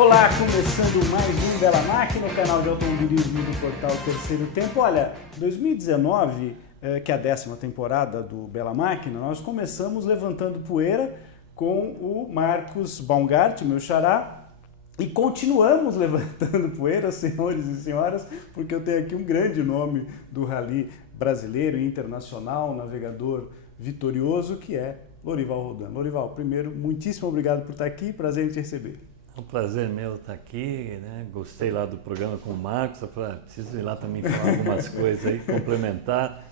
Olá, começando mais um Bela Máquina, no canal de automobilismo do portal Terceiro Tempo. Olha, 2019, que é a 10ª temporada do Bela Máquina, nós começamos levantando poeira com o Marcos Baumgart, meu xará, e continuamos levantando poeira, senhores e senhoras, porque eu tenho aqui um grande nome do rally brasileiro e internacional, navegador vitorioso, que é Lorival Roldan. Lorival, primeiro, muitíssimo obrigado por estar aqui, prazer em te receber. É um prazer meu estar aqui, né? Gostei lá do programa com o Marcos, eu falei, preciso ir lá também falar algumas coisas aí, complementar.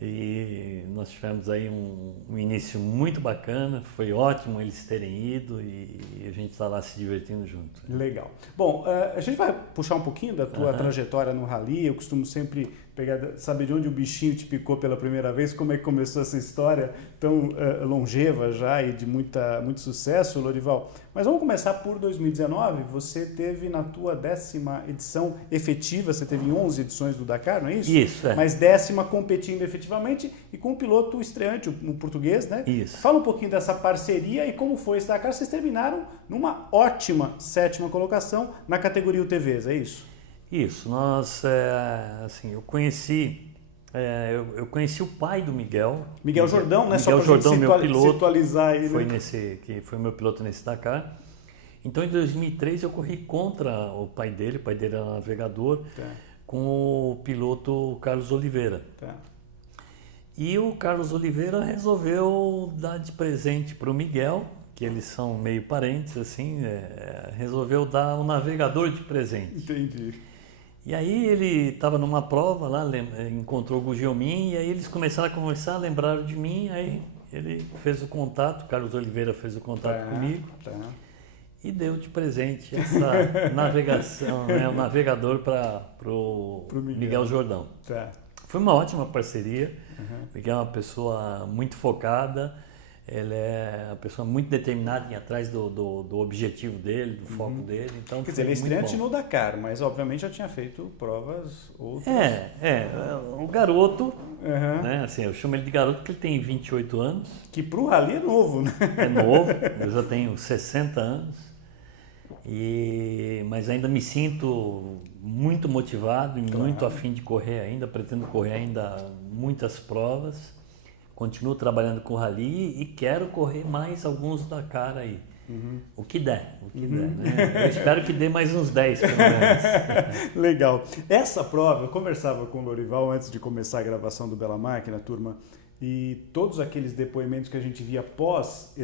E nós tivemos aí um início muito bacana, foi ótimo eles terem ido e a gente está lá se divertindo junto. Legal. Bom, a gente vai puxar um pouquinho da tua trajetória no rally, eu costumo sempre saber de onde o bichinho te picou pela primeira vez, como é que começou essa história tão longeva já e de muito sucesso, Lorival. Mas vamos começar por 2019, você teve na tua 10ª edição efetiva, você teve 11 edições do Dakar, não é isso? Isso, é. Mas 10ª competindo efetivamente e com um piloto estreante, um português, né? Isso. Fala um pouquinho dessa parceria e como foi esse Dakar. Vocês terminaram numa ótima 7ª colocação na categoria UTVs, é isso? Isso, nós, assim, eu conheci o pai do Miguel. Miguel Jordão, né? Miguel Jordão, meu piloto, situalizar aí, foi né? que foi meu piloto nesse Dakar. Então, em 2003, eu corri contra o pai dele era navegador, com o piloto Carlos Oliveira. Tá. E o Carlos Oliveira resolveu dar de presente para o Miguel, que eles são meio parentes, assim, resolveu dar um navegador de presente. Entendi. E aí ele estava numa prova lá, encontrou o Gugelmin, e aí eles começaram a conversar, lembraram de mim, aí ele fez o contato, Carlos Oliveira fez o contato comigo e deu de presente essa navegação, né, o navegador para o Miguel Jordão. Tá. Foi uma ótima parceria, Miguel é uma pessoa muito focada, ele é uma pessoa muito determinada em ir atrás do objetivo dele, do foco dele. Então, quer dizer, ele é estreante no Dakar, mas obviamente já tinha feito provas outras. O garoto, né, assim, eu chamo ele de garoto porque ele tem 28 anos. Que pro rally é novo, né? É novo, eu já tenho 60 anos, mas ainda me sinto muito motivado e muito afim de correr ainda, pretendo correr ainda muitas provas. Continuo trabalhando com rally e quero correr mais alguns Dakar aí. O que der, né? Eu espero que dê mais uns 10, pelo menos. Legal. Essa prova, eu conversava com o Lorival antes de começar a gravação do Bela Máquina, turma, e todos aqueles depoimentos que a gente via pós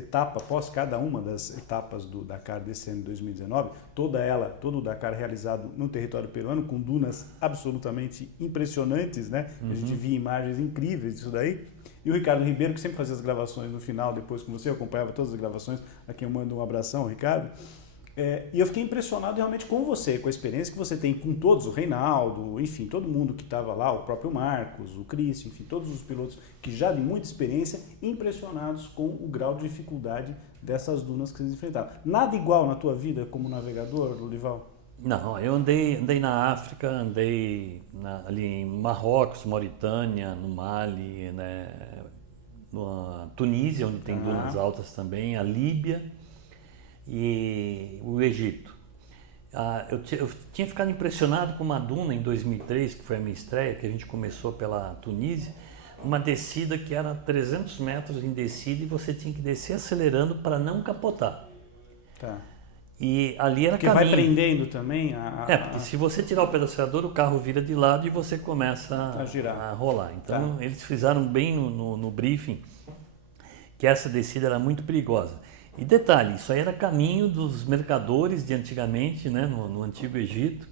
cada uma das etapas do Dakar desse ano de 2019, todo o Dakar realizado no território peruano, com dunas absolutamente impressionantes, né? A gente via imagens incríveis disso daí. E o Ricardo Ribeiro, que sempre fazia as gravações no final, depois com você, eu acompanhava todas as gravações, a quem eu mando um abração, Ricardo. E eu fiquei impressionado realmente com você, com a experiência que você tem com todos, o Reinaldo, enfim, todo mundo que estava lá, o próprio Marcos, o Cris, enfim, todos os pilotos que já de muita experiência, impressionados com o grau de dificuldade dessas dunas que vocês enfrentaram. Nada igual na tua vida como navegador, Lorival? Não, eu andei na África, ali em Marrocos, Mauritânia, no Mali, né, na Tunísia, onde tem dunas altas também, a Líbia e o Egito. Eu tinha ficado impressionado com uma duna em 2003, que foi a minha estreia, que a gente começou pela Tunísia, uma descida que era 300 metros em descida e você tinha que descer acelerando para não capotar. Tá. E ali era caminho. Porque vai prendendo também porque se você tirar o pé do acelerador, o carro vira de lado e você começa a girar, a rolar. Então, eles fizeram bem no briefing que essa descida era muito perigosa. E detalhe, isso aí era caminho dos mercadores de antigamente, né, no Antigo Egito.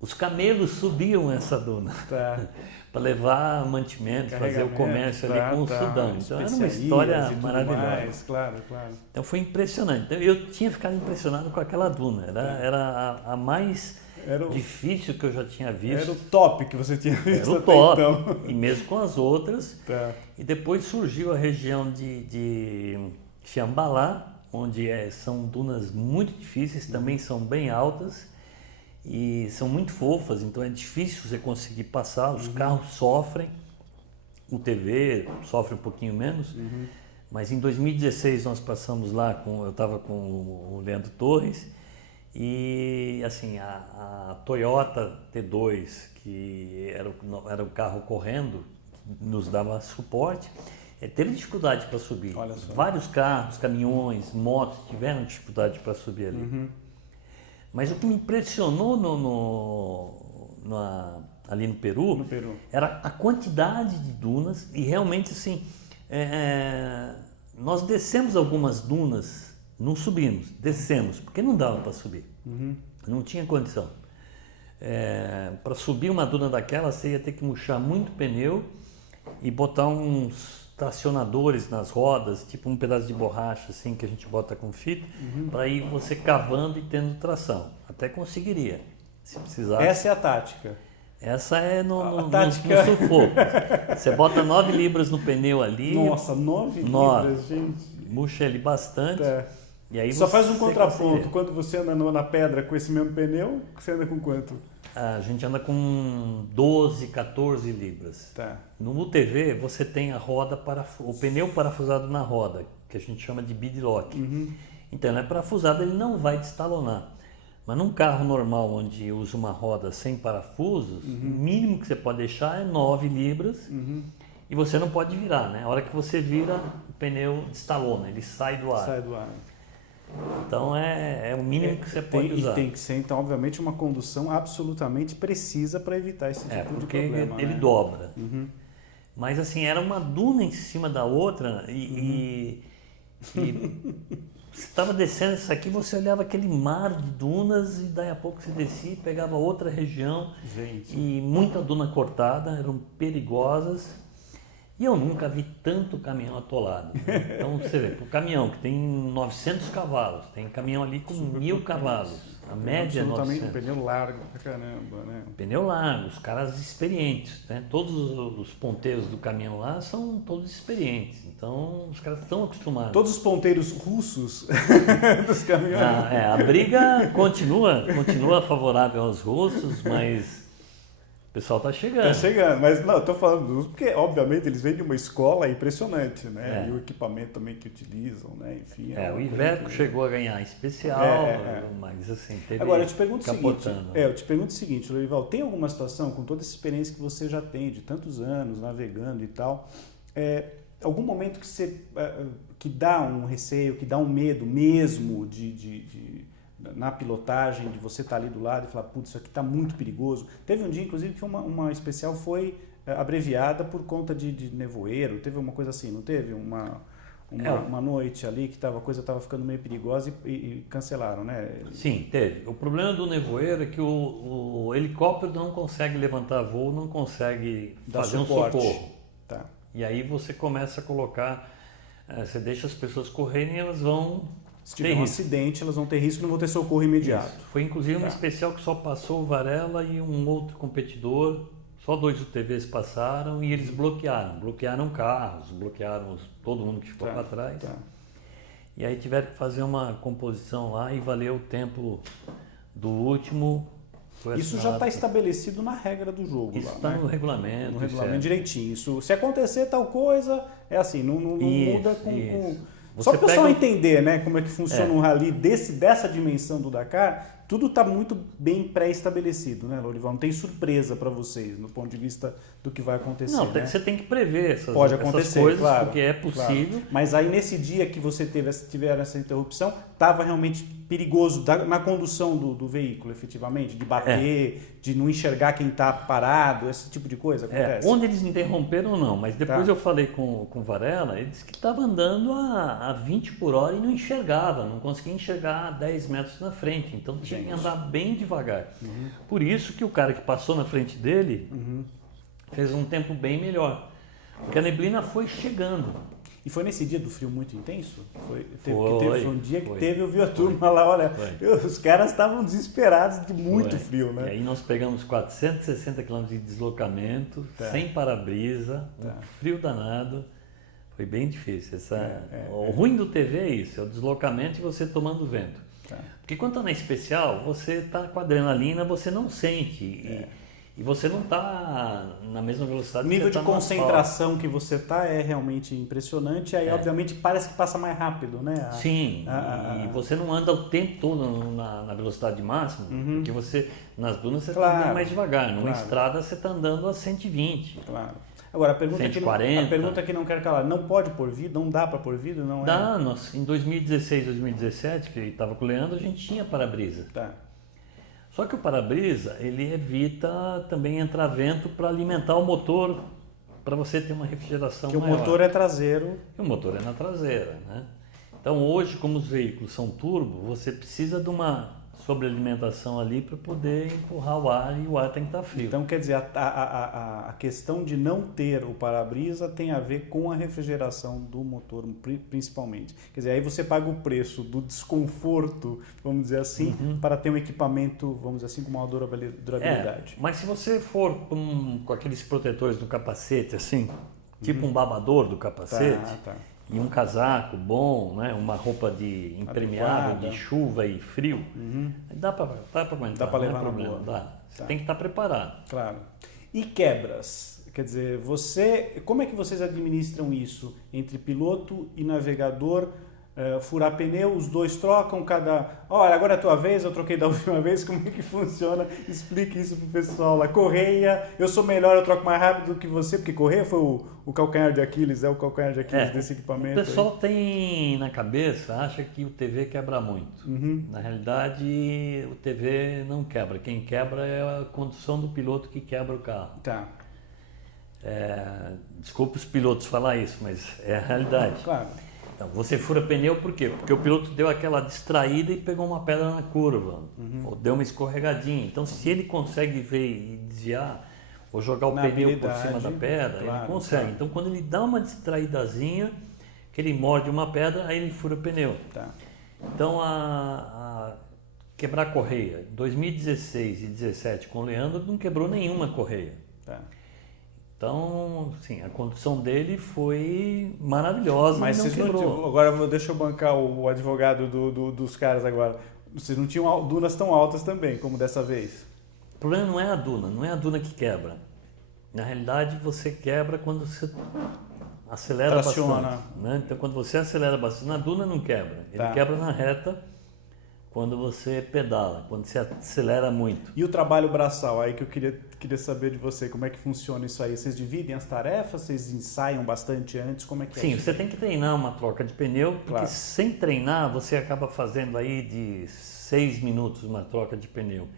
Os camelos subiam essa duna para levar mantimentos, fazer o comércio ali com o Sudão. Então era uma história maravilhosa. Claro. Então foi impressionante. Então, eu tinha ficado impressionado com aquela duna. Era a mais difícil que eu já tinha visto. Era o top que você tinha visto. Era o top. Então. E mesmo com as outras. E depois surgiu a região de Xambalá, onde são dunas muito difíceis, também são bem altas. E são muito fofas, então é difícil você conseguir passar, os carros sofrem, o TV sofre um pouquinho menos, mas em 2016 nós passamos lá, eu estava com o Leandro Torres, E assim, a Toyota T2, que era o carro correndo, nos dava suporte, teve dificuldade para subir. Olha só. Vários carros, caminhões, motos tiveram dificuldade para subir ali. Mas o que me impressionou ali no Peru, era a quantidade de dunas e realmente assim, nós descemos algumas dunas, não subimos, descemos, porque não dava para subir, não tinha condição. Para subir uma duna daquela, você ia ter que murchar muito pneu e botar uns tracionadores nas rodas, tipo um pedaço de borracha assim que a gente bota com fita, para ir você cavando e tendo tração. Até conseguiria, se precisasse. Essa é a tática. Essa é no tática... no sufoco. Você bota 9 libras no pneu ali. Nossa, 9 libras, gente. Murcha ele bastante. E aí só faz um contraponto. consegue. Quando você anda na pedra com esse mesmo pneu, você anda com quanto? A gente anda com 12, 14 libras. No UTV você tem a roda o pneu parafusado na roda, que a gente chama de beadlock. Então ele é parafusado, ele não vai destalonar. Mas num carro normal, onde usa uma roda sem parafusos, o mínimo que você pode deixar é 9 libras e você não pode virar, né? A hora que você vira, o pneu destalona, ele sai do ar. Sai do ar. Então é o mínimo que você pode usar. E tem que ser, então, obviamente, uma condução absolutamente precisa para evitar esse tipo de problema. Porque ele dobra. Mas assim, era uma duna em cima da outra e você estava descendo isso aqui, você olhava aquele mar de dunas e daí a pouco você descia e pegava outra região. Gente. E muita duna cortada, eram perigosas. E eu nunca vi tanto caminhão atolado. Né? Então você vê, o caminhão que tem 900 cavalos, tem caminhão ali com 1000 cavalos. A média é 900. Um pneu largo pra caramba, né? Pneu largo, os caras experientes, né? Todos os ponteiros do caminhão lá são todos experientes. Então os caras estão acostumados. Todos os ponteiros russos dos caminhões. A briga continua favorável aos russos, mas o pessoal está chegando. Está chegando, mas não, estou falando dos russos porque, obviamente, eles vêm de uma escola impressionante, né? E o equipamento também que utilizam, né? Enfim. O Iveco chegou a ganhar especial, mas assim, teve Agora, eu te pergunto capotando. o seguinte, Lorival, tem alguma situação, com toda essa experiência que você já tem, de tantos anos navegando e tal, algum momento que dá um receio, que dá um medo mesmo na pilotagem, de você estar ali do lado e falar, putz, isso aqui está muito perigoso. Teve um dia, inclusive, que uma especial foi abreviada por conta de nevoeiro, teve uma coisa assim, não teve? Uma noite ali que a coisa estava ficando meio perigosa e cancelaram, né? Sim, teve. O problema do nevoeiro é que o helicóptero não consegue levantar voo, não consegue fazer um socorro. Tá. E aí você começa a colocar, você deixa as pessoas correrem e elas vão... Se tiver um acidente, elas vão ter risco e não vão ter socorro imediato. Isso. Foi inclusive uma especial que só passou o Varela e um outro competidor, só 2 UTVs passaram e eles bloquearam carros, bloquearam todo mundo que ficou para trás. E aí tiveram que fazer uma composição lá e valeu o tempo do último. Isso já está estabelecido na regra do jogo. Isso está no regulamento. No regulamento direitinho. Isso, se acontecer tal coisa, é assim, não muda com... Só para o pessoal entender, né, como é que funciona um rally dessa dimensão do Dakar, tudo está muito bem pré-estabelecido, né, Lorival? Não tem surpresa para vocês, no ponto de vista do que vai acontecer. Não, né? Você tem que prever essas coisas, claro, porque é possível. Claro. Mas aí nesse dia que você tiver essa interrupção, estava realmente perigoso na condução do veículo, efetivamente? De bater, de não enxergar quem está parado, esse tipo de coisa acontece? Onde eles interromperam, não. Mas depois eu falei com o Varela, ele disse que estava andando a 20 por hora e não enxergava, não conseguia enxergar 10 metros na frente. Então tinha que andar bem devagar. Por isso que o cara que passou na frente dele fez um tempo bem melhor. Porque a neblina foi chegando. E foi nesse dia do frio muito intenso? Foi um dia que eu vi a turma lá, olha, os caras estavam desesperados de muito frio, né? E aí nós pegamos 460 km de deslocamento, sem para-brisa, um frio danado, foi bem difícil. O ruim do TV é isso, é o deslocamento e você tomando vento. Porque quando está na especial, você está com adrenalina, você não sente. E você não está na mesma velocidade O nível que você de tá no concentração que você está é realmente impressionante, aí obviamente parece que passa mais rápido, né? Sim, e você não anda o tempo todo na velocidade máxima, porque você, nas dunas você está andando mais devagar, numa estrada você está andando a 120. Claro. Agora, a pergunta, 140. a pergunta que não quero calar, não pode pôr vidro? Não dá para pôr vidro? Não Dá, em 2016, 2017, que estava com o Leandro, a gente tinha para-brisa. Tá. Só que o para-brisa, ele evita também entrar vento para alimentar o motor, para você ter uma refrigeração Porque maior. o motor é traseiro. E o motor é na traseira, né? Então hoje, como os veículos são turbo, você precisa de uma sobrealimentação ali para poder empurrar o ar e o ar tem que estar frio. Então, quer dizer, a questão de não ter o para-brisa tem a ver com a refrigeração do motor, principalmente. Quer dizer, aí você paga o preço do desconforto, vamos dizer assim, para ter um equipamento, vamos dizer assim, com maior durabilidade. Mas se você for com aqueles protetores no capacete, assim, tipo um babador do capacete, e um casaco bom, né? Uma roupa de impermeável, de chuva e frio, dá para aguentar. Dá para levar não é na problema, boa. dá. Você tem que estar preparado. Claro. E quebras? Quer dizer, como é que vocês administram isso entre piloto e navegador? Furar pneu, os dois trocam, olha, agora é a tua vez, eu troquei da última vez, como é que funciona? Explique isso pro pessoal lá. Correia, eu sou melhor, eu troco mais rápido do que você, porque correia foi o calcanhar de Aquiles, o calcanhar de Aquiles desse equipamento. O pessoal tem na cabeça, acha que o TV quebra muito. Na realidade, o TV não quebra. Quem quebra é a condução do piloto que quebra o carro. Tá. Desculpa os pilotos falar isso, mas é a realidade. Claro. Então, você fura pneu por quê? Porque o piloto deu aquela distraída e pegou uma pedra na curva, ou deu uma escorregadinha. Então, se ele consegue ver e desviar, ou jogar o pneu por cima da pedra, ele consegue. Claro. Então, quando ele dá uma distraídazinha, que ele morde uma pedra, aí ele fura o pneu. Tá. Então, quebrar correia, 2016 e 2017 com o Leandro, não quebrou nenhuma correia. Tá. Então, sim, a condução dele foi maravilhosa, mas não quebrou. Agora deixa eu bancar o advogado dos caras agora. Vocês não tinham dunas tão altas também, como dessa vez? O problema não é a duna que quebra. Na realidade, você quebra quando você acelera bastante. Né? Então, quando você acelera bastante, na duna não quebra. Ele quebra na reta quando você pedala, quando você acelera muito. E o trabalho braçal, aí que eu queria saber de você, como é que funciona isso aí? Vocês dividem as tarefas, vocês ensaiam bastante antes, como é que é isso? Sim, você tem que treinar uma troca de pneu, porque sem treinar você acaba fazendo aí de 6 minutos uma troca de pneu.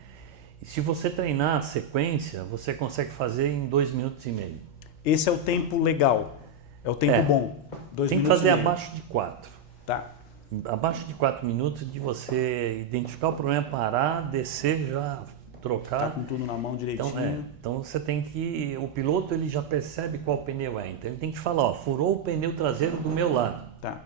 E se você treinar a sequência, você consegue fazer em 2 minutos e meio. Esse é o tempo legal, é o tempo bom? 2 tem que fazer abaixo de 4. Tá. Abaixo de 4 minutos de você identificar o problema, parar, descer, já trocar. Tá com tudo na mão direitinho. Então você tem que... O piloto ele já percebe qual pneu é. Então ele tem que falar, furou o pneu traseiro do meu lado. Tá.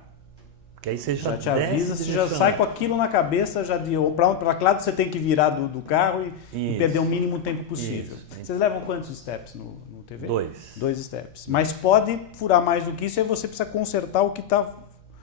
Que aí você já te avisa, você já sai com aquilo na cabeça, já de para que lado você tem que virar do carro e perder o mínimo tempo possível. Isso. Vocês levam quantos steps no TV? 2. 2 steps. Mas pode furar mais do que isso, aí você precisa consertar o que está...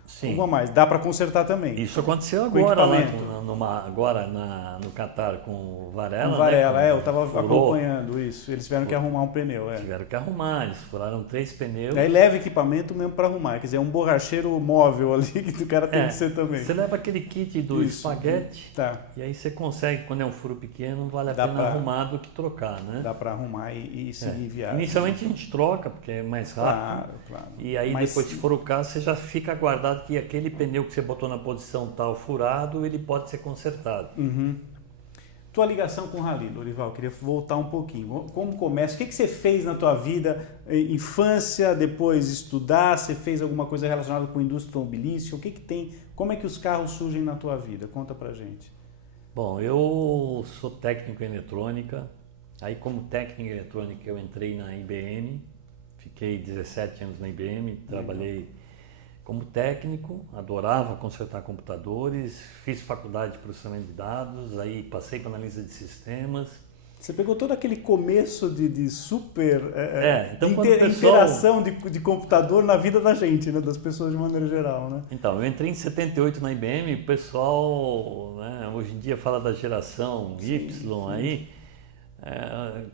Sim. Uma mais. Dá para consertar também. Isso aconteceu agora lá no Catar com o Varela. O Varela, eu estava acompanhando isso. Eles tiveram que arrumar um pneu. Tiveram que arrumar, eles furaram 3 pneus. Aí leva equipamento mesmo para arrumar. Quer dizer, é um borracheiro móvel ali que o cara tem que ser também. Você leva aquele kit do espaguete e aí você consegue, quando é um furo pequeno, vale a pena arrumar do que trocar, né? Dá para arrumar e seguir viagem. Inicialmente a gente troca, porque é mais rápido. Claro. E aí depois, se for o caso, você já fica guardado que aquele pneu que você botou na posição tal furado, ele pode ser consertado. Tua ligação com o Rally, Lorival, eu queria voltar um pouquinho. Como começa? O que você fez na tua vida? Infância, depois estudar? Você fez alguma coisa relacionada com a indústria automobilística? O que tem? Como é que os carros surgem na tua vida? Conta pra gente. Bom, eu sou técnico em eletrônica. Aí como técnico em eletrônica eu entrei na IBM. Fiquei 17 anos na IBM, trabalhei como técnico, adorava consertar computadores, fiz faculdade de processamento de dados, aí passei para analista de sistemas. Você pegou todo aquele começo de super então, interação de computador na vida da gente, né? Das pessoas de maneira geral, né? Então, eu entrei em 78 na IBM, o pessoal, né, hoje em dia fala da geração Y aí,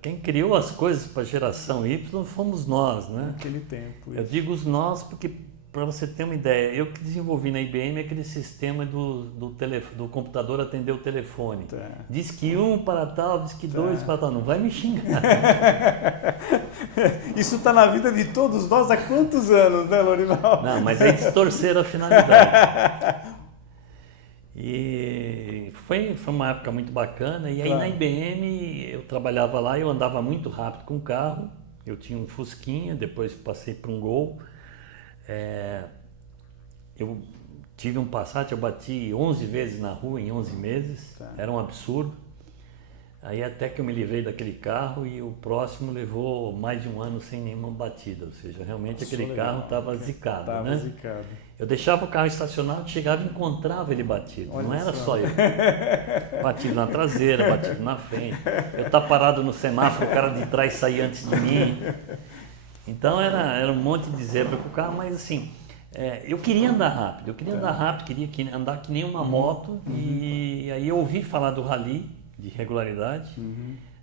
Quem criou as coisas para a geração Y fomos nós, né? Naquele tempo. Eu digo os nós porque, para você ter uma ideia, eu que desenvolvi na IBM aquele sistema do computador atender o telefone. Tá. Diz que 1 para tal, diz que 2 para tal. Não vai me xingar. Isso está na vida de todos nós há quantos anos, né, Lorival? Não, mas aí distorceram a finalidade. E foi uma época muito bacana. E aí na IBM eu trabalhava lá, eu andava muito rápido com o carro. Eu tinha um Fusquinha, depois passei para um Gol. Eu tive um Passat, eu bati 11 vezes na rua em 11 meses. Tá. Era um absurdo. Aí até que eu me livrei daquele carro e o próximo levou mais de um ano sem nenhuma batida. Ou seja, realmente aquele carro estava zicado, Tava né? zicado. Eu deixava o carro estacionado, chegava e encontrava ele batido. Olha não era só só eu. Batido na traseira, batido na frente. Eu estava parado no semáforo, o cara de trás saía antes de mim. Então era um monte de zebra com o carro, mas assim, eu queria andar rápido. Queria andar que nem uma moto. E aí eu ouvi falar do rally de regularidade.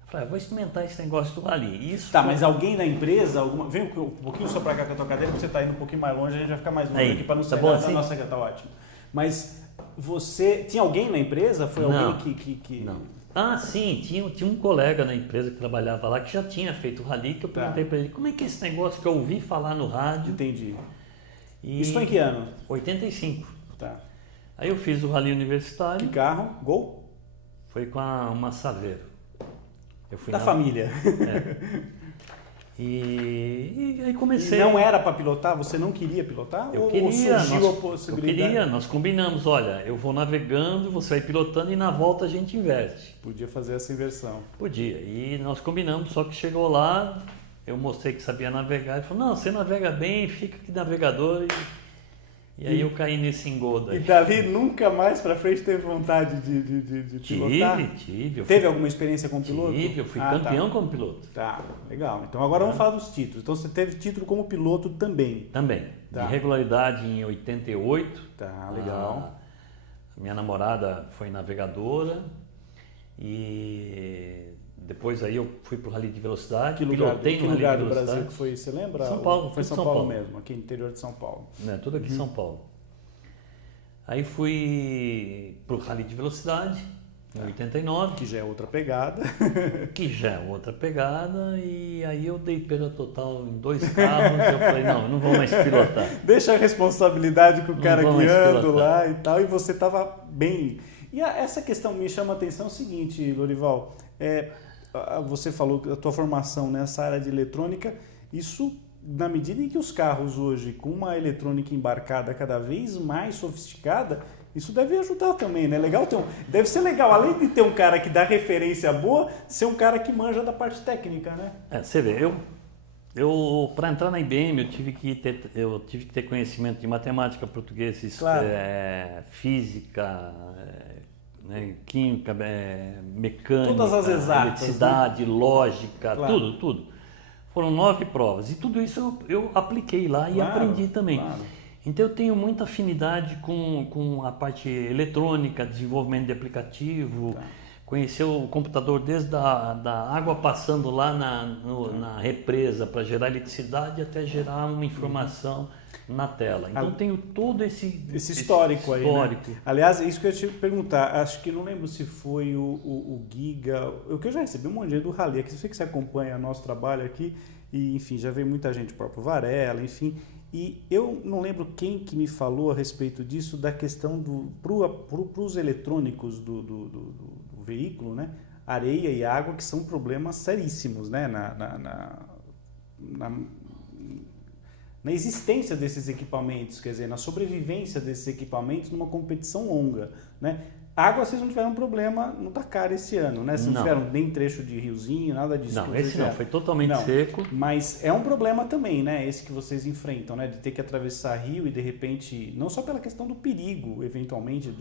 Falei, vou experimentar esse negócio do rally. Isso tá, mas alguém na empresa, vem um pouquinho só pra cá com a tua cadeira, porque você tá indo um pouquinho mais longe, a gente vai ficar mais longe aqui pra não sair da nossa... Tá ótimo. Mas tinha alguém na empresa? Foi alguém que... Não. Ah, sim, tinha um colega na empresa que trabalhava lá que já tinha feito o rally, que eu perguntei pra ele, como é que é esse negócio que eu ouvi falar no rádio? Entendi. Isso foi em que ano? 85. Tá. Aí eu fiz o rally universitário. Que carro? Gol? Foi com uma Saveiro. Da família. E aí comecei. E não era para pilotar? Você não queria pilotar? Eu queria, surgiu a possibilidade? nós combinamos, olha, eu vou navegando, você vai pilotando e na volta a gente inverte. Podia fazer essa inversão. Podia. E nós combinamos, só que chegou lá, eu mostrei que sabia navegar, ele falou, não, você navega bem, fica aqui navegador. E aí eu caí nesse engodo aí. E dali nunca mais pra frente teve vontade de pilotar? Tive. Teve alguma experiência como piloto? Tive, eu fui campeão como piloto. Tá, legal. Então agora vamos falar dos títulos. Então você teve título como piloto também? Também. Tá. De regularidade em 88. Tá, legal. A minha namorada foi navegadora e depois aí eu fui pro Rally de Velocidade. Que lugar do Brasil que foi, você lembra? São Paulo. Foi São Paulo mesmo, aqui no interior de São Paulo. Tudo aqui em São Paulo. Aí fui pro Rally de Velocidade em 89. Que já é outra pegada. E aí eu dei perda total em 2 carros. Eu falei, não vou mais pilotar. Deixa a responsabilidade com o cara guiando lá e tal. E você estava bem. E essa questão me chama a atenção, é o seguinte, Lorival. Você falou que a tua formação nessa área de eletrônica, isso na medida em que os carros hoje, com uma eletrônica embarcada cada vez mais sofisticada, isso deve ajudar também, né? Legal deve ser legal, além de ter um cara que dá referência boa, ser um cara que manja da parte técnica, né? Você vê, eu para entrar na IBM eu tive que ter conhecimento de matemática, português, claro. Física, química, mecânica, todas as exatas, eletricidade, lógica, claro. tudo. Foram 9 provas e tudo isso eu apliquei lá e aprendi também. Claro. Então eu tenho muita afinidade com a parte eletrônica, desenvolvimento de aplicativo, conhecer o computador desde da água passando lá na represa para gerar eletricidade até gerar uma informação na tela. Então tenho todo esse histórico aí, né? Aliás, isso que eu ia te perguntar, acho que não lembro se foi o Giga, o que eu já recebi um monte de gente do Rally, aqui eu sei que você acompanha nosso trabalho aqui, e enfim, já veio muita gente, o próprio Varela, enfim, e eu não lembro quem que me falou a respeito disso, da questão para os eletrônicos do veículo, né? Areia e água, que são problemas seríssimos, né? Na existência desses equipamentos, quer dizer, na sobrevivência desses equipamentos numa competição longa, né? Água, vocês não tiveram problema no Dakar esse ano, né? Vocês não tiveram nem trecho de riozinho, nada disso. Não, esse não, foi totalmente seco. Mas é um problema também, né? Esse que vocês enfrentam, né? De ter que atravessar rio e de repente, não só pela questão do perigo, eventualmente,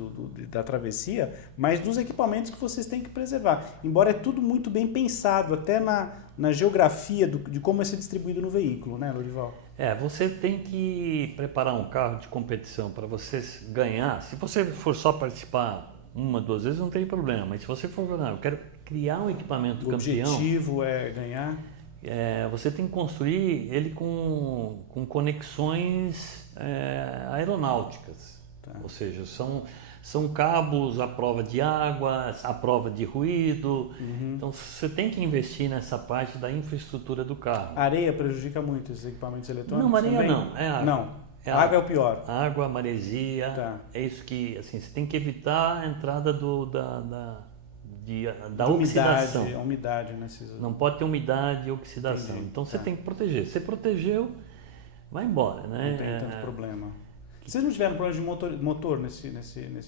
da travessia, mas dos equipamentos que vocês têm que preservar. Embora é tudo muito bem pensado, até na geografia de como é ser distribuído no veículo, né, Lorival? Você tem que preparar um carro de competição para você ganhar. Se você for só participar 1, 2 vezes, não tem problema. Mas se você for ganhar, eu quero criar um equipamento O campeão, objetivo é ganhar? você tem que construir ele com conexões aeronáuticas. Tá. Ou seja, são cabos à prova de água, à prova de ruído. Então você tem que investir nessa parte da infraestrutura do carro. A areia prejudica muito esses equipamentos eletrônicos? Não, areia também? não. É água. Não. É Água é o pior. Água, maresia. Tá. É isso que, assim, você tem que evitar a entrada da Umidade, oxidação. a umidade nesses... Não pode ter umidade e oxidação. Entendi. Então você Tá. tem que proteger. Você protegeu, vai embora, né? Não tem tanto problema. Vocês não tiveram problema de motor nesse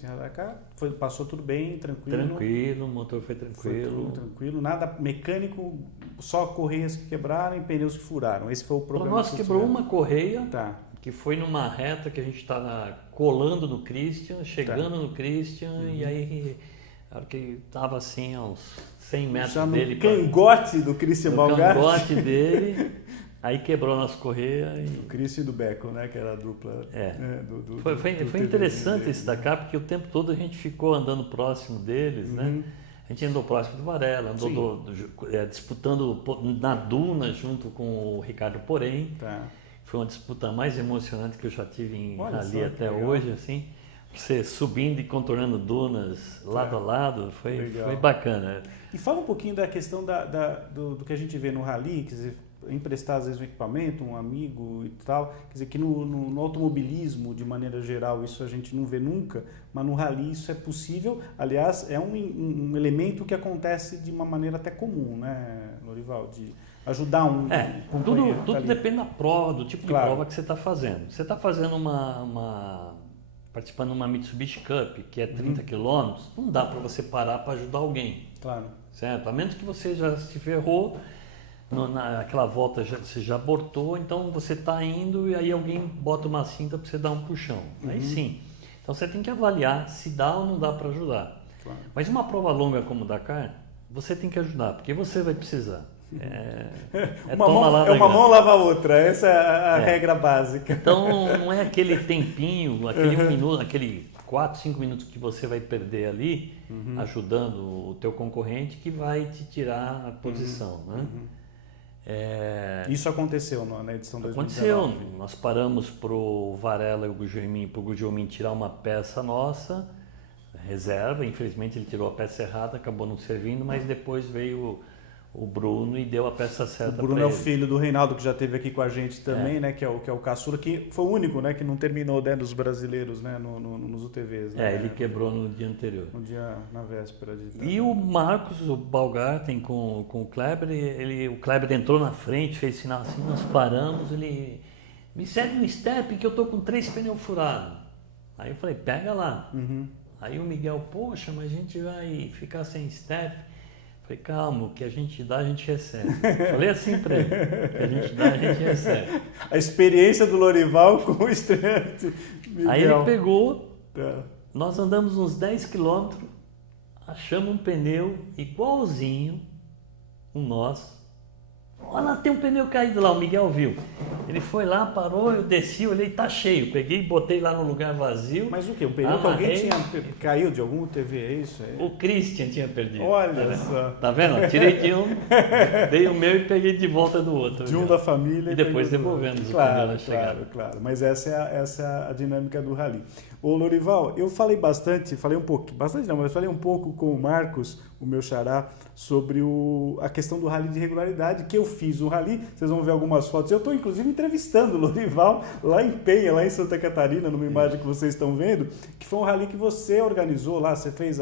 Radar? Passou tudo bem, tranquilo? Tranquilo, o motor foi Foi tranquilo. tudo tranquilo, nada mecânico, só correias que quebraram e pneus que furaram. Esse foi o Para problema. nós que quebrou tiveram. uma correia, Tá. que foi numa reta que a gente estava colando no Christian, chegando no Christian, e aí, na hora que estava assim, a uns 100 metros Já no dele, cangote do Christian no Balgatti. cangote dele, aí quebrou a nossa correia. O Christian e do Beco, né? Que era a dupla. Foi interessante esse Dakar, porque o tempo todo a gente ficou andando próximo deles, né? A gente andou próximo do Varela, andou disputando na duna junto com o Ricardo Porém. Tá. Foi uma disputa mais emocionante que eu já tive em Olha rally só, que até legal. hoje, assim. Você subindo e contornando dunas lado a lado, foi Legal. bacana. E fala um pouquinho da questão do que a gente vê no rally, quer dizer, emprestar às vezes um equipamento, um amigo e tal, quer dizer que no automobilismo, de maneira geral, isso a gente não vê nunca, mas no rally isso é possível, aliás, é um elemento que acontece de uma maneira até comum, né, Lorival, de ajudar um companheiro. Tudo ali. depende da prova, do tipo Claro. de prova que você está fazendo. Você está fazendo participando de uma Mitsubishi Cup, que é 30 km, não dá para você parar para ajudar alguém, Claro. certo? A menos que você já se ferrou, naquela volta você já abortou, então você está indo e aí alguém bota uma cinta para você dar um puxão. Aí sim. Então você tem que avaliar se dá ou não dá para ajudar. Claro. Mas uma prova longa como o Dakar, você tem que ajudar, porque você vai precisar. Uma mão lava a outra, essa é a regra básica. Então não é aquele tempinho, aquele 1 minuto, aquele 4, 5 minutos que você vai perder ali, ajudando o teu concorrente, que vai te tirar a posição, né? Isso aconteceu na edição 2019? Aconteceu. Nós paramos para o Varela e para o Gugelmin tirar uma peça nossa, reserva. Infelizmente ele tirou a peça errada, acabou não servindo, mas depois veio o Bruno e deu a peça certa para ele. O Bruno é o filho do Reinaldo, que já esteve aqui com a gente também, né? Que é o caçula, que foi o único, né? Que não terminou, né, dos brasileiros, né? Nos UTVs. Né? Ele quebrou no dia anterior. No dia, na véspera de... E o Marcos, o Balgarten com o Kleber, o Kleber entrou na frente, fez sinal assim, nós paramos, ele me segue no step que eu tô com 3 pneus furados. Aí eu falei, pega lá. Aí o Miguel, poxa, mas a gente vai ficar sem step. Falei, calma, o que a gente dá, a gente recebe. Falei assim pra ele, o que a gente dá, a gente recebe. A experiência do Lorival com o estreante Miguel. Aí ele pegou, Tá. nós andamos uns 10 quilômetros, achamos um pneu igualzinho o nosso. Olha lá, tem um pneu caído lá, o Miguel viu. Ele foi lá, parou, eu desci, olhei, tá cheio. Peguei e botei lá no lugar vazio. Mas o quê? Um pneu que alguém amarrei. caiu de algum UTV, é isso? O Christian tinha perdido. Olha só. Tá vendo? Tirei de um, dei o meu e peguei de volta do outro. De um da família. E depois pegou do devolvemos outro. o pneu na Claro, chegada. claro. Mas essa é a dinâmica do rally. Ô Lorival, eu falei um pouco, bastante não, mas falei um pouco com o Marcos, o meu xará, sobre a questão do rally de regularidade, que eu fiz o rally, vocês vão ver algumas fotos, eu estou inclusive entrevistando o Lorival lá em Penha, lá em Santa Catarina, numa imagem que vocês estão vendo, que foi um rally que você organizou lá, você fez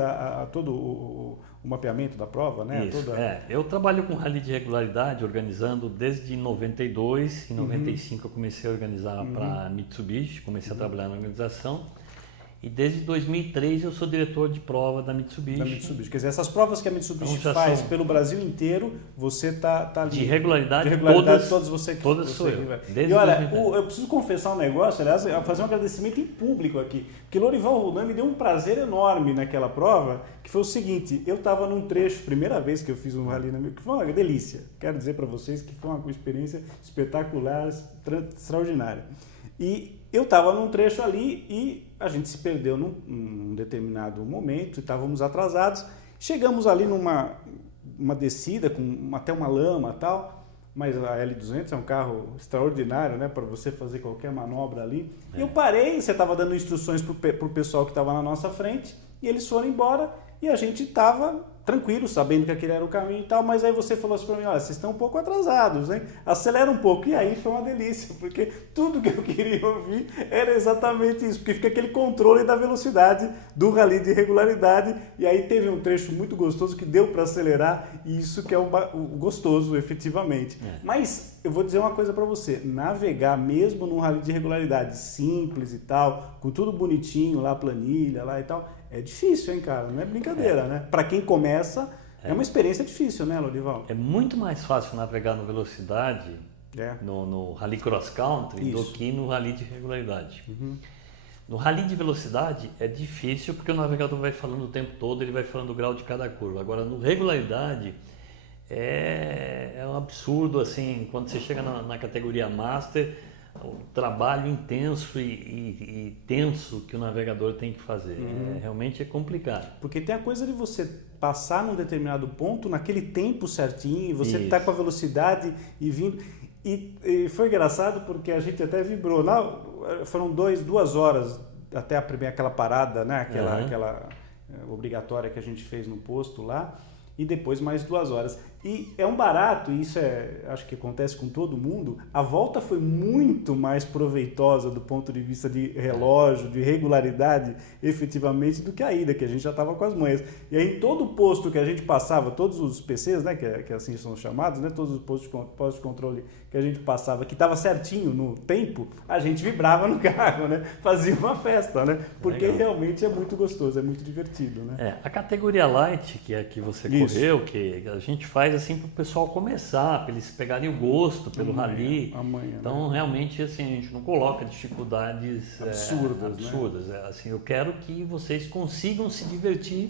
todo o mapeamento da prova, né? Isso, eu trabalho com rally de regularidade, organizando desde 92, em 95 eu comecei a organizar para Mitsubishi, comecei a trabalhar na organização. E desde 2003 eu sou diretor de prova da Mitsubishi. Quer dizer, essas provas que a Mitsubishi Então, faz pelo Brasil inteiro, você tá ali. De regularidade, todas você que todas você sou eu. E olha, eu preciso confessar um negócio, aliás, fazer um agradecimento em público aqui. Porque Lorival Roldán me deu um prazer enorme naquela prova, que foi o seguinte, eu estava num trecho, primeira vez que eu fiz um rally, que foi uma delícia. Quero dizer para vocês que foi uma experiência espetacular, extraordinária. E eu estava num trecho ali e a gente se perdeu num determinado momento, estávamos atrasados. Chegamos ali uma descida com até uma lama e tal, mas a L200 é um carro extraordinário, né, para você fazer qualquer manobra ali. E eu parei, você estava dando instruções para o pessoal que estava na nossa frente, e eles foram embora e a gente estava tranquilo, sabendo que aquele era o caminho e tal, mas aí você falou assim para mim, olha, vocês estão um pouco atrasados, hein? Acelera um pouco. E aí foi uma delícia, porque tudo que eu queria ouvir era exatamente isso, porque fica aquele controle da velocidade do rally de regularidade, e aí teve um trecho muito gostoso que deu para acelerar, e isso que é o gostoso, efetivamente. Mas eu vou dizer uma coisa para você, navegar mesmo num rally de regularidade simples e tal, com tudo bonitinho lá, planilha lá e tal, é difícil, hein, cara? Não é brincadeira, né? Para quem começa, é uma experiência difícil, né, Lorival? É muito mais fácil navegar no velocidade, no Rally Cross Country, do que no Rally de regularidade. No Rally de velocidade é difícil porque o navegador vai falando o tempo todo, ele vai falando o grau de cada curva. Agora, no regularidade, é um absurdo, assim, quando você chega na categoria Master, o trabalho intenso e tenso que o navegador tem que fazer. Realmente é complicado. Porque tem a coisa de você passar num determinado ponto, naquele tempo certinho, você está com a velocidade e vindo. E foi engraçado porque a gente até vibrou. Foram 2 horas até aquela parada, né? Aquela obrigatória que a gente fez no posto lá. E depois mais 2 horas. E é um barato, e isso acho que acontece com todo mundo, a volta foi muito mais proveitosa do ponto de vista de relógio, de regularidade, efetivamente, do que a ida, que a gente já estava com as manhas. E aí, em todo posto que a gente passava, todos os PCs, né, que assim são chamados, né, todos os postos de controle que a gente passava, que estava certinho no tempo, a gente vibrava no carro, né, fazia uma festa, né, porque realmente é muito gostoso, é muito divertido, né. A categoria Light, que é a que você correu, que a gente faz assim para o pessoal começar, para eles pegarem o gosto pelo rally. Então, realmente, assim, a gente não coloca dificuldades absurdas. Né? Assim, eu quero que vocês consigam se divertir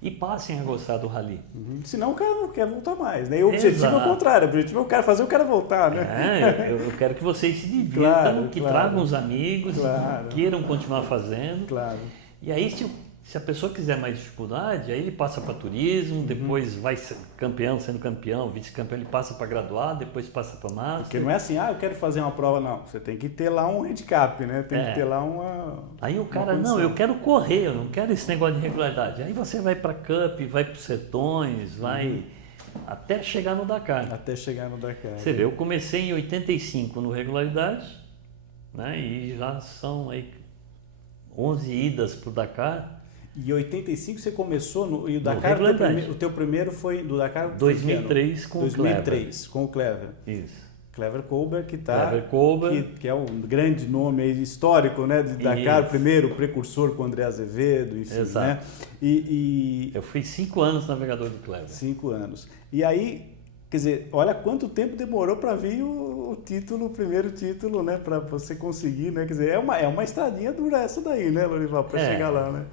e passem a gostar do rally. Senão o cara não quer voltar mais, né? E o objetivo é o contrário, o objetivo é o cara fazer o cara voltar, né? Eu quero que vocês se divirtam, que tragam os amigos, que queiram continuar fazendo. E aí, se a pessoa quiser mais dificuldade, aí ele passa para turismo, depois vai sendo campeão, vice-campeão, ele passa para graduado, depois passa para master. Porque não é assim, eu quero fazer uma prova, não. Você tem que ter lá um handicap, né? Tem que ter lá uma... Aí o cara, não, eu quero correr, eu não quero esse negócio de regularidade. Aí você vai para Cup, vai para os Sertões, vai até chegar no Dakar. Você vê, eu comecei em 85 no regularidade, né? E já são aí 11 idas para o Dakar. E em 85 você começou e o Dakar, o teu primeiro foi do Dakar? 2003 com o Clever. 2003 com o Clever. Isso. Clever Colbert, que é um grande nome histórico, né, de Dakar, primeiro precursor com o André Azevedo, enfim. Exato. Né? Eu fui 5 anos navegador do Clever. 5 anos. E aí, quer dizer, olha quanto tempo demorou para vir o primeiro título, né, para você conseguir, né? Quer dizer, é uma estradinha dura essa daí, né, Lorival, para chegar lá, né?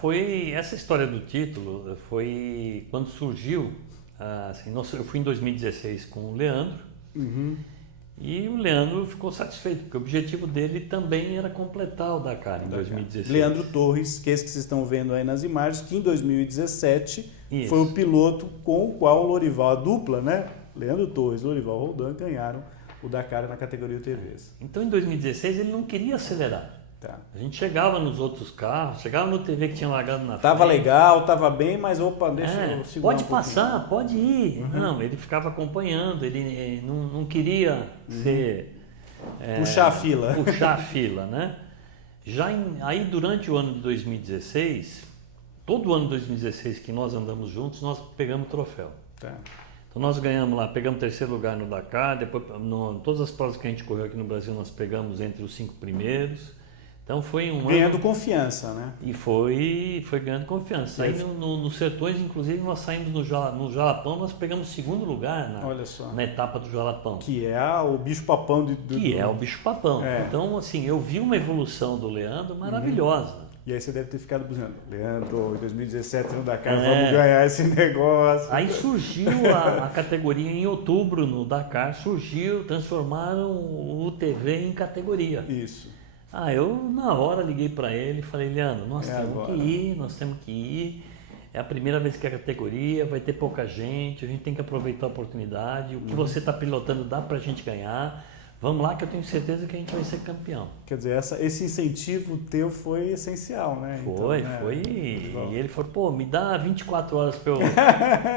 Foi essa história do título, foi quando surgiu, assim, eu fui em 2016 com o Leandro, e o Leandro ficou satisfeito, porque o objetivo dele também era completar o Dakar em 2016. Leandro Torres, que é esse que vocês estão vendo aí nas imagens, que em 2017 foi o piloto com o qual o Lorival, a dupla, né? Leandro Torres e Lorival Roldan ganharam o Dakar na categoria UTVs. Então em 2016 ele não queria acelerar. A gente chegava nos outros carros, chegava no TV que tinha largado na frente. Tava legal, tava bem, mas deixa eu segurar pode passar, pode ir. Não, ele ficava acompanhando, ele não queria ser... puxar a fila, né? Aí durante o ano de 2016, todo o ano de 2016 que nós andamos juntos, nós pegamos troféu. Então nós ganhamos lá, pegamos 3º lugar no Dakar, depois todas as provas que a gente correu aqui no Brasil nós pegamos entre os 5 primeiros. Então foi ganhando confiança, né? E foi ganhando confiança. Aí nos Sertões, inclusive, nós saímos no Jalapão, nós pegamos 2º lugar na etapa do Jalapão. Que é o bicho-papão é o bicho-papão. Então, assim, eu vi uma evolução do Leandro maravilhosa. E aí você deve ter ficado buzinando. Leandro, em 2017 no Dakar, vamos ganhar esse negócio. Aí surgiu a categoria em outubro no Dakar, transformaram o UTV em categoria. Isso. Eu na hora liguei para ele e falei, Leandro, nós temos que ir. é a primeira vez que a categoria vai ter pouca gente, a gente tem que aproveitar a oportunidade, o que você está pilotando dá para a gente ganhar, vamos lá que eu tenho certeza que a gente vai ser campeão. Quer dizer, esse incentivo teu foi essencial, né? Foi, então, né? foi, e ele falou, pô, me dá 24 horas para eu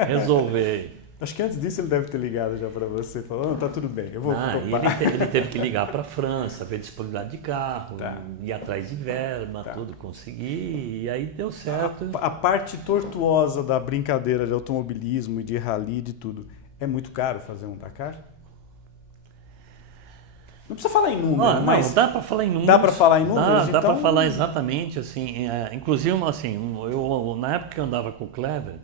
resolver. Acho que antes disso ele deve ter ligado já para você, falando, tá tudo bem, eu vou topar. Ele teve que ligar para a França, ver disponibilidade de carro, Tá. ir atrás de verba, tudo, conseguir, e aí deu certo. A parte tortuosa da brincadeira de automobilismo e de rally, de tudo, é muito caro fazer um Dakar? Não precisa falar em números, mas... Não, dá para falar em números. Dá para falar em números? Dá então... para falar exatamente, assim, inclusive, assim, eu, na época que eu andava com o Clever,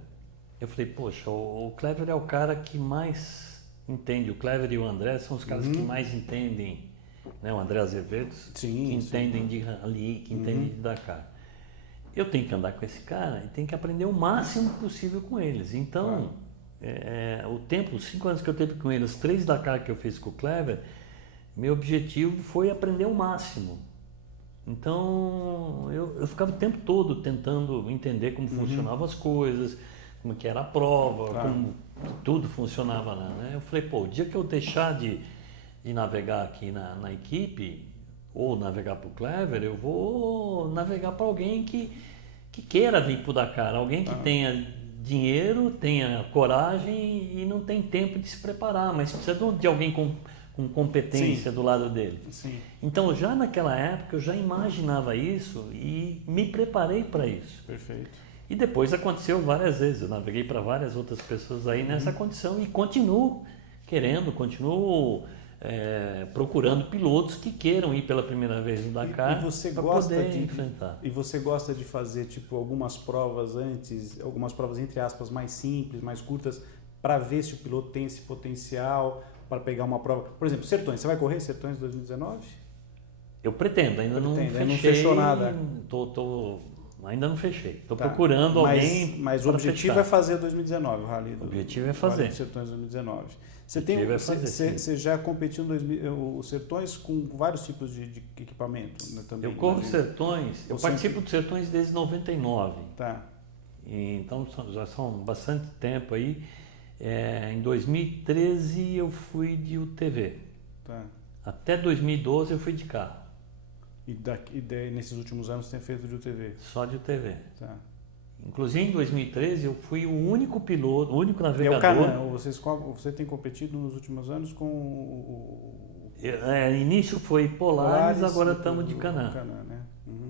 eu falei, poxa, o Clever é o cara que mais entende, o Clever e o André são os caras que mais entendem, né, o André Azevedo, que entendem de rally, que entendem de Dakar. Eu tenho que andar com esse cara e tenho que aprender o máximo possível com eles. Então, o tempo, os 5 anos que eu teve com eles, 3 Dakar que eu fiz com o Clever, meu objetivo foi aprender o máximo. Então, eu ficava o tempo todo tentando entender como funcionavam as coisas, como que era a prova, como tudo funcionava lá, né? Eu falei, pô, o dia que eu deixar de navegar aqui na equipe, ou navegar para o Clever, eu vou navegar para alguém que queira vir para o Dakar, alguém que tenha dinheiro, tenha coragem e não tem tempo de se preparar, mas precisa de alguém com competência do lado dele. Sim. Então, já naquela época, eu já imaginava isso e me preparei para isso. Perfeito. E depois aconteceu várias vezes, eu naveguei para várias outras pessoas aí nessa condição e continuo querendo, procurando pilotos que queiram ir pela primeira vez no Dakar para poder enfrentar. E você gosta de fazer tipo algumas provas algumas provas entre aspas mais simples, mais curtas, para ver se o piloto tem esse potencial para pegar uma prova? Por exemplo, Sertões, você vai correr Sertões 2019? Eu pretendo, ainda não fechei. Não fechou nada. Ainda não fechei. Estou procurando alguém. Mas o objetivo é fazer 2019, o Rally. O objetivo é fazer. Rally Sertões 2019. Você já competiu os Sertões com vários tipos de equipamento? Né, também, eu corro Sertões, eu participo dos Sertões desde 99. Tá. Então já são bastante tempo aí. Em 2013 eu fui de UTV. Tá. Até 2012 eu fui de carro. E nesses últimos anos tem feito de UTV? Só de UTV. Tá. Inclusive em 2013 eu fui o único piloto, o único navegador. E é o Canã, você tem competido nos últimos anos com o... Início foi Polaris, agora estamos de Canã. Né?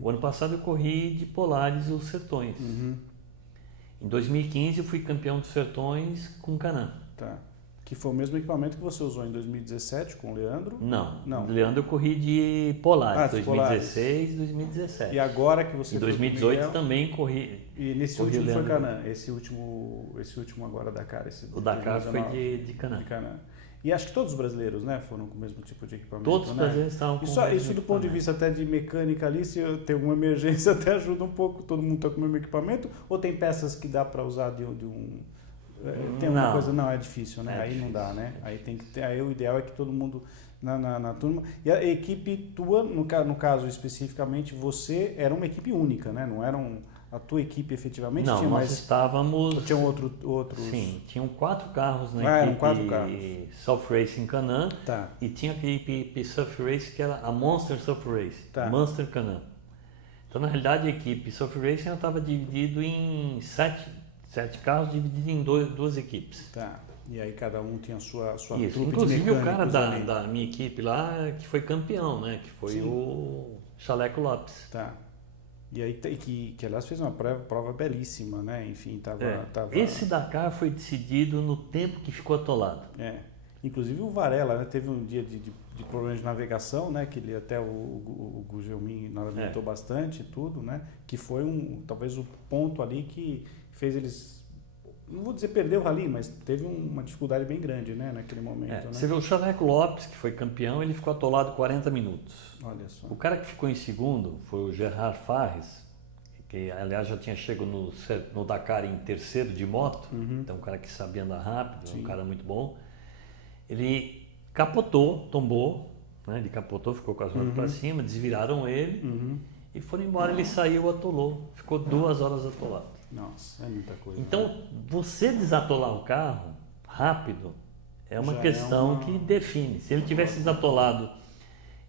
O ano passado eu corri de Polaris os Sertões. Em 2015 eu fui campeão dos Sertões com Canã. Tá. Que foi o mesmo equipamento que você usou em 2017 com o Leandro? Não. Leandro eu corri de Polaris, 2016 e 2017. E agora que você em 2018 também corri. E nesse último foi Canã, esse último agora Dakar. O Dakar 2019, foi de Canã. E acho que todos os brasileiros, né, foram com o mesmo tipo de equipamento. Todos os brasileiros estavam com o mesmo Isso do ponto de vista até de mecânica ali, se tem uma emergência até ajuda um pouco, todo mundo está com o mesmo equipamento, ou tem peças que dá para usar de um... Tem uma coisa, não, é difícil, né? Aí não dá, né? Aí tem que ter, aí o ideal é que todo mundo na turma. E a equipe tua, no caso especificamente, você era uma equipe única, né? Não era a tua equipe efetivamente? Não, tinha nós estávamos... Tinham outros... Sim, tinham 4 carros na eram equipe 4 carros. Surf Racing Canã. Tá. E tinha a equipe Surf Race que era a Monster Surf Race, Monster Canã. Então, na realidade, a equipe Surf Racing estava dividido em 7 carros divididos em duas equipes. Tá. E aí cada um tinha a sua Isso. trupe Inclusive de o cara da minha equipe lá, que foi campeão, né? Que foi o Chaleco Lopes. Tá. E aí que aliás fez uma prova belíssima, né? Enfim, tava... Esse Dakar foi decidido no tempo que ficou atolado. Inclusive o Varela, né, teve um dia de problemas de navegação, né? Que ele até o Gugelmin lamentou bastante e tudo, né? Que foi talvez o ponto ali que fez eles, não vou dizer perder o rally, mas teve uma dificuldade bem grande, né, naquele momento. Né? Você vê o Chaleco Lopes, que foi campeão, ele ficou atolado 40 minutos. Olha só. O cara que ficou em segundo foi o Gerard Farres, que aliás já tinha chegado no Dakar em terceiro de moto, então um cara que sabia andar rápido, um cara muito bom. Ele capotou, tombou, né? Ele capotou, ficou com as rodas para cima, desviraram ele e foram embora. Ele saiu, atolou, ficou 2 horas atolado. Nossa, é muita coisa. Então, você desatolar o carro rápido é uma Já questão que define. Se ele tivesse desatolado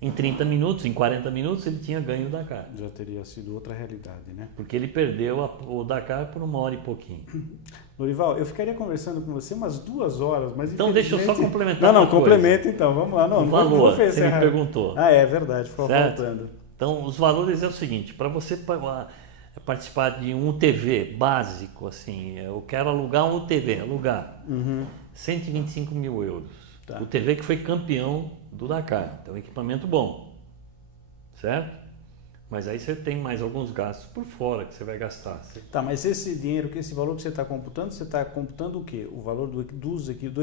em 30 minutos, em 40 minutos, ele tinha ganho o Dakar. Já teria sido outra realidade, né? Porque ele perdeu o Dakar por 1 hora e pouquinho. Lorival, eu ficaria conversando com você umas 2 horas, mas Então deixa eu só complementar Não, uma coisa. complementa então, vamos lá. Não, O não valor, fez você me errado. perguntou. Ah, é verdade, ficou Certo? faltando. Então, os valores é o seguinte, para você participar de um UTV básico, assim, eu quero alugar um UTV, alugar, 125 mil euros. Tá. O UTV que foi campeão do Dakar, então equipamento bom, certo? Mas aí você tem mais alguns gastos por fora que você vai gastar. Tá, mas esse dinheiro, esse valor que você está computando o quê? O valor do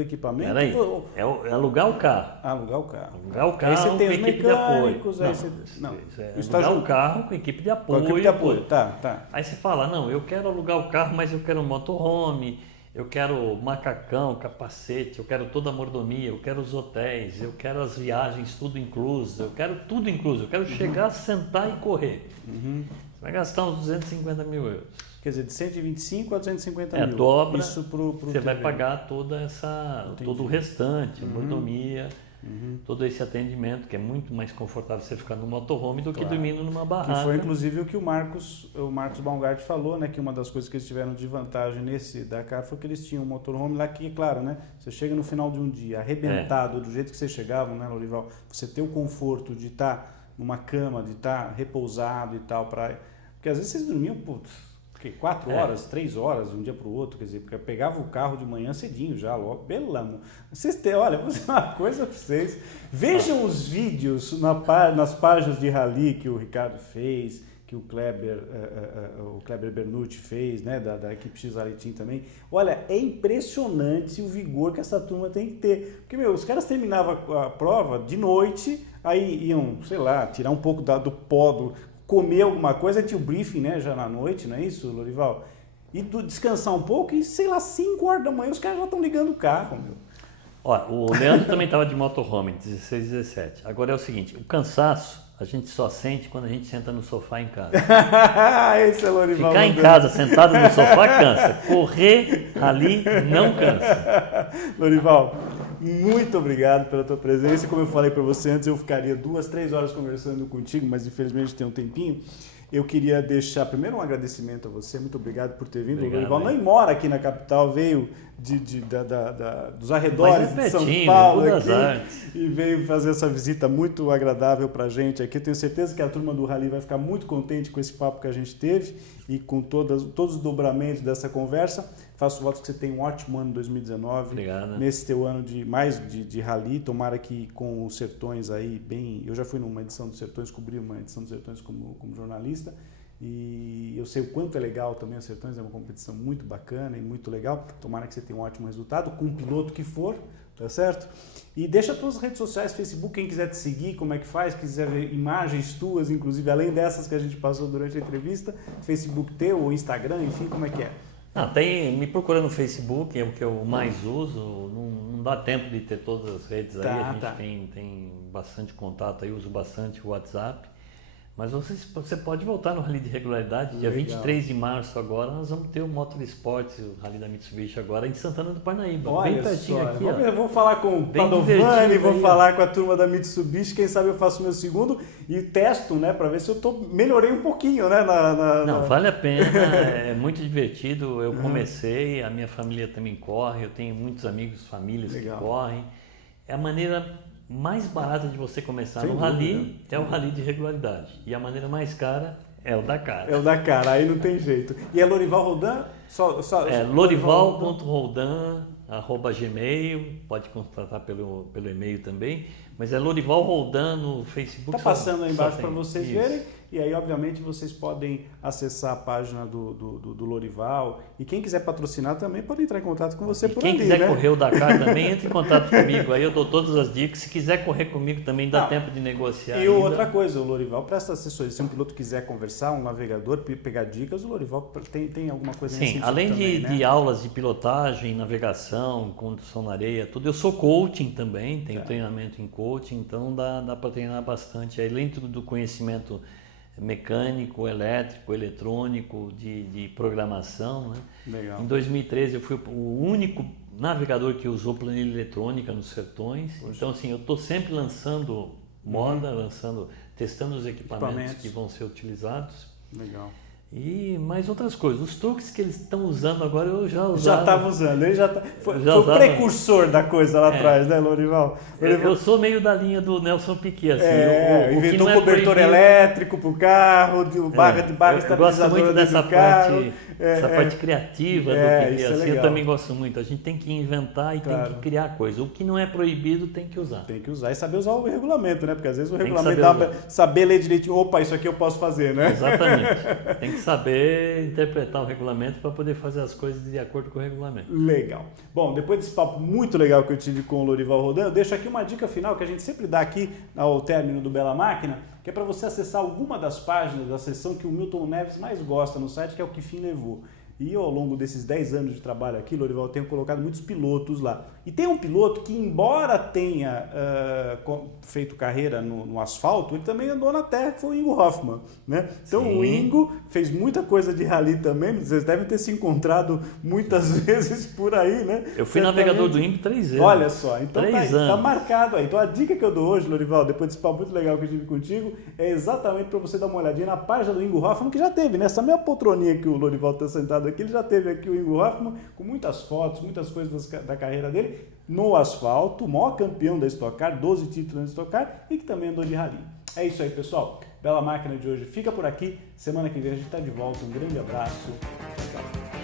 equipamento? Peraí, é alugar o carro. Alugar o carro. Alugar o carro Aí você tem com os equipe de apoio. mecânicos, aí você... Não, o alugar estágio- o carro com equipe de apoio. Com a equipe de apoio, tá. Aí você fala, não, eu quero alugar o carro, mas eu quero um motorhome, eu quero macacão, capacete, eu quero toda a mordomia, eu quero os hotéis, eu quero as viagens, tudo incluso, eu quero tudo incluso, eu quero chegar, sentar e correr. Você vai gastar uns 250 mil euros. Quer dizer, de 125 a 250 mil. Dobra, Isso pro você vai TV. pagar todo o restante, a mordomia, Uhum. todo esse atendimento, que é muito mais confortável você ficar no motorhome do que Claro. dormindo numa Que barraca. foi inclusive o que o Marcos Baumgart falou, né? Que uma das coisas que eles tiveram de vantagem nesse Dakar foi que eles tinham um motorhome lá que, claro, né? Você chega no final de um dia arrebentado do jeito que vocês chegavam, né, Lorival? Você ter o conforto de estar numa cama, de estar repousado e tal, porque às vezes vocês dormiam, putz, 4 horas, 3 horas, de um dia para o outro, quer dizer, porque eu pegava o carro de manhã cedinho já, logo, pelo amor. Olha, vou dizer uma coisa para vocês, vejam os vídeos nas páginas de rally que o Ricardo fez, que o Kleber Bernucci fez, né, da equipe X Rally Team também. Olha, é impressionante o vigor que essa turma tem que ter, porque, os caras terminavam a prova de noite, aí iam, sei lá, tirar um pouco do pó comer alguma coisa, tinha o briefing, né, já na noite, não é isso, Lorival? E descansar um pouco e, sei lá, 5 horas da manhã os caras já estão ligando o carro, meu. Ó, o Leandro também estava de motorhome, 16, 17. Agora é o seguinte, o cansaço a gente só sente quando a gente senta no sofá em casa. Esse é Lorival. Ficar em casa sentado no sofá cansa. Correr ali não cansa. Lorival, muito obrigado pela tua presença. Como eu falei para você antes, eu ficaria 2, 3 horas conversando contigo, mas infelizmente tem um tempinho. Eu queria deixar primeiro um agradecimento a você, muito obrigado por ter vindo. Obrigado, o Lorival nem mora aqui na capital, veio dos arredores de São pertinho, Paulo Budas aqui, Artes. e veio fazer essa visita muito agradável para a gente aqui. Tenho certeza que a turma do Rally vai ficar muito contente com esse papo que a gente teve e com todos os dobramentos dessa conversa. Faço votos que você tenha um ótimo ano 2019. Obrigado. Nesse teu ano de rally, tomara que com os Sertões aí bem... Eu já fui numa edição dos Sertões, cobri uma edição dos Sertões como jornalista, e eu sei o quanto é legal também os Sertões, é uma competição muito bacana e muito legal. Tomara que você tenha um ótimo resultado, com o piloto que for, tá certo? E deixa as tuas redes sociais, Facebook, quem quiser te seguir, como é que faz, quiser ver imagens tuas, inclusive além dessas que a gente passou durante a entrevista, Facebook teu ou Instagram, enfim, como é que é? Me procura no Facebook, é o que eu mais uso, não dá tempo de ter todas as redes aí, a gente tem bastante contato aí, uso bastante o WhatsApp. Mas você pode voltar no Rally de Regularidade, dia 23 de março agora, nós vamos ter o Motorsport, o Rally da Mitsubishi agora em Santana do Parnaíba, Olha bem pertinho só, aqui. Vou falar com o Bem Padovani, vou aí, falar com a turma da Mitsubishi, quem sabe eu faço meu segundo e testo, né, para ver se eu melhorei um pouquinho, né? Vale a pena, é muito divertido, eu comecei, a minha família também corre, eu tenho muitos amigos, famílias que correm, é a maneira mais barata de você começar no rally é o rally de regularidade. E a maneira mais cara é o Dakar. É o Dakar, aí não tem jeito. E é Lorival Roldan? Lorival.roldan@gmail, pode contatar pelo e-mail também, mas é Lorival Roldan no Facebook. Está passando aí embaixo para vocês isso. verem. E aí, obviamente, vocês podem acessar a página do Lorival. E quem quiser patrocinar também pode entrar em contato com você por ali, né? Quem quiser correr o Dakar também, entre em contato comigo. Aí eu dou todas as dicas. Se quiser correr comigo também, dá tempo de negociar. E outra coisa, o Lorival presta assessoria. Se um piloto quiser conversar, um navegador, pegar dicas, o Lorival tem alguma coisa nesse Sim, sentido além também, de aulas de pilotagem, navegação, condução na areia, tudo. Eu sou coaching também, tenho treinamento em coaching, então dá para treinar bastante. Além do conhecimento mecânico, elétrico, eletrônico, de programação, né? Legal. Em 2013 eu fui o único navegador que usou planilha eletrônica nos sertões. Poxa. Então assim, eu estou sempre lançando moda, testando os equipamentos que vão ser utilizados. Legal. E mais outras coisas. Os truques que eles estão usando agora eu já usava. Já estava usando, ele foi o precursor da coisa lá atrás, né, Lorival? Eu sou meio da linha do Nelson Piquet, assim. Inventou cobertor elétrico para o carro, barra estabilizadora. Eu gosto muito dessa parte, essa parte criativa do Piquet, assim, eu também gosto muito. A gente tem que inventar e tem que criar coisa. O que não é proibido tem que usar. Tem que usar e saber usar o regulamento, né? Porque às vezes o regulamento dá para saber ler direitinho, opa, isso aqui eu posso fazer, né? Exatamente. Tem que saber interpretar o regulamento para poder fazer as coisas de acordo com o regulamento. Legal. Bom, depois desse papo muito legal que eu tive com o Lorival Rodan, eu deixo aqui uma dica final que a gente sempre dá aqui ao término do Bela Máquina, que é para você acessar alguma das páginas da seção que o Milton Neves mais gosta no site, que é o Que Fim Levou. E eu, ao longo desses 10 anos de trabalho aqui, Lorival, tenho colocado muitos pilotos lá. E tem um piloto que, embora tenha feito carreira no asfalto, ele também andou na terra, que foi o Ingo Hoffmann, né? Então, sim, o Ingo fez muita coisa de rally também, vocês devem ter se encontrado muitas vezes por aí, né? Eu fui navegador do Ingo 3 vezes. Olha só, então tá marcado aí. Então, a dica que eu dou hoje, Lorival, depois desse papo muito legal que eu tive contigo, é exatamente para você dar uma olhadinha na página do Ingo Hoffmann, que já teve, né? Essa mesma poltroninha que o Lorival está sentado aqui, ele já teve aqui o Ingo Hoffmann, com muitas fotos, muitas coisas da carreira dele, no asfalto, o maior campeão da Stock Car, 12 títulos na Stock Car e que também andou de rally. É isso aí, pessoal. Bela Máquina de hoje fica por aqui. Semana que vem a gente está de volta. Um grande abraço. Tchau.